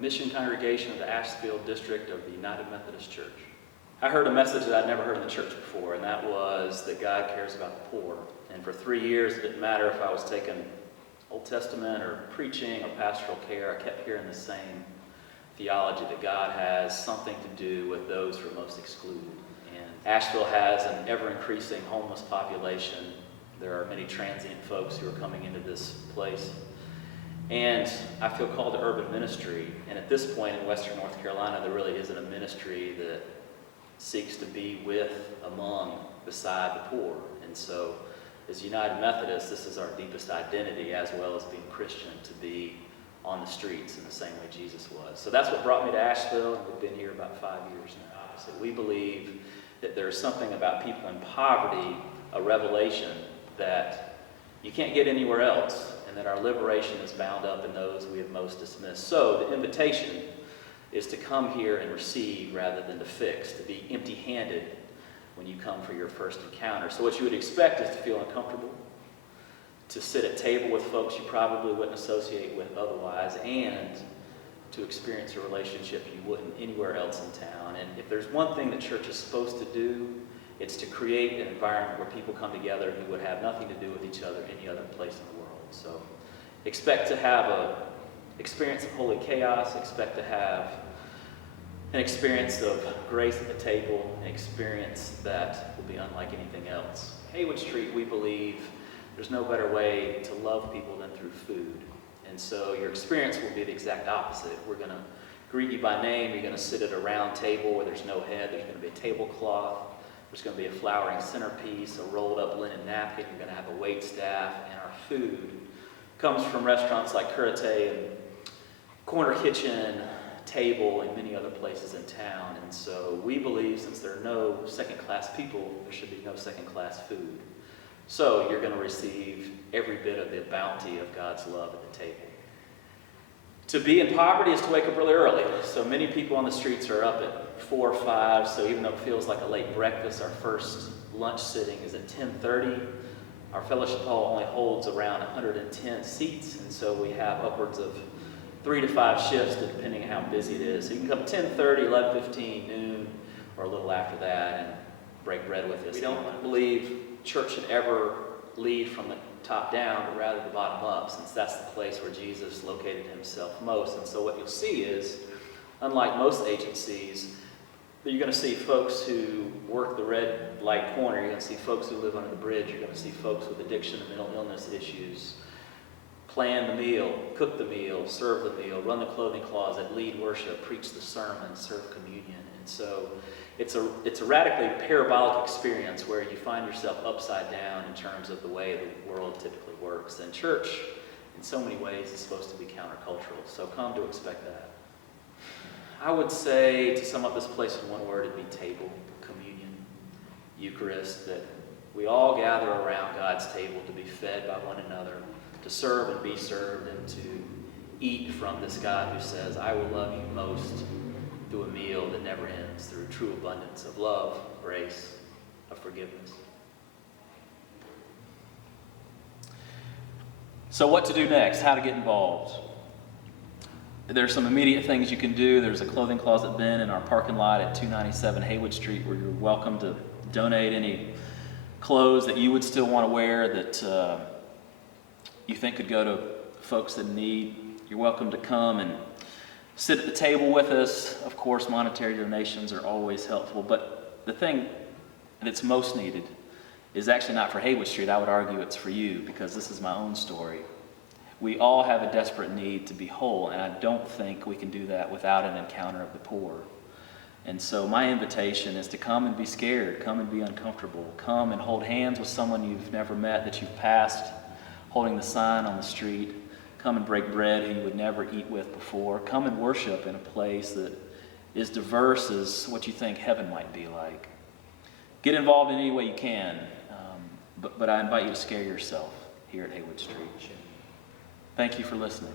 mission congregation of the Asheville district of the United Methodist Church. I heard a message that I'd never heard in the church before, and that was that God cares about the poor. And for 3 years, it didn't matter if I was taking Old Testament or preaching or pastoral care, I kept hearing the same theology that God has something to do with those who are most excluded. And Asheville has an ever-increasing homeless population. There are many transient folks who are coming into this place. And I feel called to urban ministry. And at this point in Western North Carolina, there really isn't a ministry that seeks to be with, among, beside the poor. And so as United Methodists, this is our deepest identity, as well as being Christian, to be on the streets in the same way Jesus was. So that's what brought me to Asheville, and we've been here about 5 years now. So we believe that there's something about people in poverty, a revelation that you can't get anywhere else, and that our liberation is bound up in those we have most dismissed. So the invitation is to come here and receive rather than to fix, to be empty-handed when you come for your first encounter. So what you would expect is to feel uncomfortable, to sit at table with folks you probably wouldn't associate with otherwise, and to experience a relationship you wouldn't anywhere else in town. And if there's one thing that church is supposed to do, it's to create an environment where people come together who would have nothing to do with each other any other place in the world. So expect to have an experience of holy chaos, expect to have an experience of grace at the table, an experience that will be unlike anything else. Haywood Street, we believe, there's no better way to love people than through food. And so your experience will be the exact opposite. We're going to greet you by name. You're going to sit at a round table where there's no head. There's going to be a tablecloth. There's going to be a flowering centerpiece, a rolled up linen napkin. You're going to have a wait staff. And our food comes from restaurants like Curate and Corner Kitchen, Table, and many other places in town. And so we believe, since there are no second-class people, there should be no second-class food. So you're going to receive every bit of the bounty of God's love at the table. To be in poverty is to wake up really early. So many people on the streets are up at 4 or 5. So even though it feels like a late breakfast, our first lunch sitting is at 10:30. Our fellowship hall only holds around 110 seats. And so we have upwards of 3 to 5 shifts, depending on how busy it is. So you can come 10:30, 11:15, noon, or a little after that and break bread with us. We don't believe church should ever lead from the top down, but rather the bottom up, since that's the place where Jesus located himself most. And so what you'll see is, unlike most agencies, you're going to see folks who work the red light corner. You're going to see folks who live under the bridge. You're going to see folks with addiction and mental illness issues. Plan the meal, cook the meal, serve the meal, run the clothing closet, lead worship, preach the sermon, serve communion. And so it's a radically parabolic experience where you find yourself upside down in terms of the way the world typically works. And church, in so many ways, is supposed to be countercultural. So come to expect that. I would say, to sum up this place in one word, it'd be table, communion, Eucharist, that we all gather around God's table to be fed by one another, to serve and be served, and to eat from this God who says, I will love you most through a meal that never ends, through true abundance of love, grace, of forgiveness. So what to do next? How to get involved? There's some immediate things you can do. There's a clothing closet bin in our parking lot at 297 Haywood Street where you're welcome to donate any clothes that you would still want to wear that you think could go to folks in need. You're welcome to come and sit at the table with us. Of course, monetary donations are always helpful, but the thing that's most needed is actually not for Haywood Street. I would argue it's for you, because this is my own story. We all have a desperate need to be whole, and I don't think we can do that without an encounter of the poor. And so my invitation is to come and be scared, come and be uncomfortable, come and hold hands with someone you've never met, that you've passed, holding the sign on the street. Come and break bread who you would never eat with before. Come and worship in a place that is diverse as what you think heaven might be like. Get involved in any way you can, but I invite you to scare yourself here at Haywood Street. Thank you for listening.